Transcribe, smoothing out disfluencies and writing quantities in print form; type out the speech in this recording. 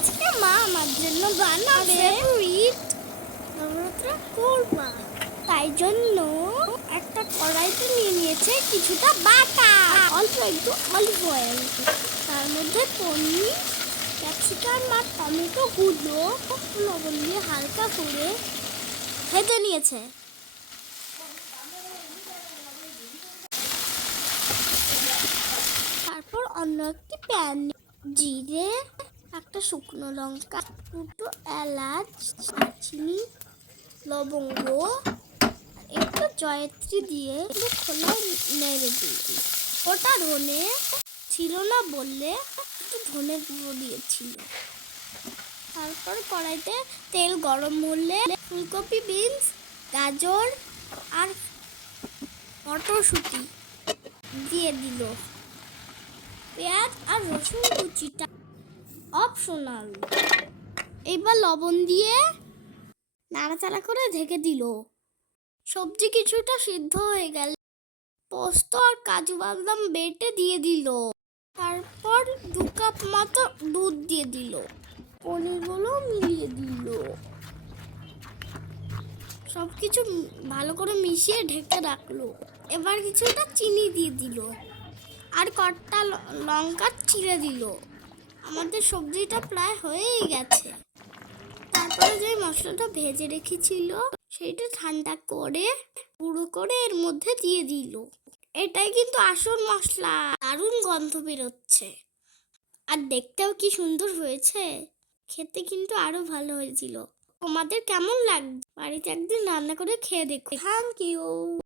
আজকে মা আমার জন্য বানাবে নবরত্ন কোরমা। তাই জন্য একটা কড়াইতে নিয়ে নিয়েছে কিছুটা বাটার, অল্প একটু অলিভ অয়েল, তার মধ্যে পনির, ক্যাপসিকাম আর টমেটো গুঁড়ো লবণ দিয়ে হালকা করে ভেজে নিয়েছে। তারপর অন্য একটি প্যান জিরে, একটা শুকনো লঙ্কা, দুটো এলাচ, দারচিনি, লবঙ্গ, একটু জয়ত্রী দিয়ে খোলায় নেড়ে দিল। ওটা ধনে ছিল না বললে একটু ধনে গুঁড়ো দিয়েছিল। তারপর কড়াইতে তেল গরম হলে ফুলকপি, বিনস, গাজর আর মটরশুঁটি দিয়ে দিল। পেঁয়াজ আর রসুন কুচিটা অপশনাল। এবার লবণ দিয়ে নাড়াচাড়া করে ঢেকে দিল। সবজি কিছুটা সিদ্ধ হয়ে গেল পোস্ত আর কাজু বাদাম বেটে দিয়ে দিল। তারপর 2 কাপ মতো দুধ দিয়ে দিল। পনিরগুলো মিলিয়ে দিল। সবকিছু ভালো করে মিশিয়ে ঢেকে রাখলো। এবার কিছুটা চিনি দিয়ে দিল আর কটা লঙ্কা ছিঁড়ে দিল। আমাদের সবজিটা প্রায় হয়েই গেছে। তারপরে যে মশলাটা ভেজে রেখেছিল সেটা ঠান্ডা করে গুঁড়ো করে এর মধ্যে দিয়ে দিল। এটাই কিন্তু আসল মশলা। দারুণ গন্ধ বেরোচ্ছে আর দেখতেও কি সুন্দর হয়েছে। খেতে কিন্তু আরো ভালো হয়েছিল। তোমাদের কেমন লাগছে? বাড়িতে একদিন রান্না করে খেয়ে দেখো। Thank you.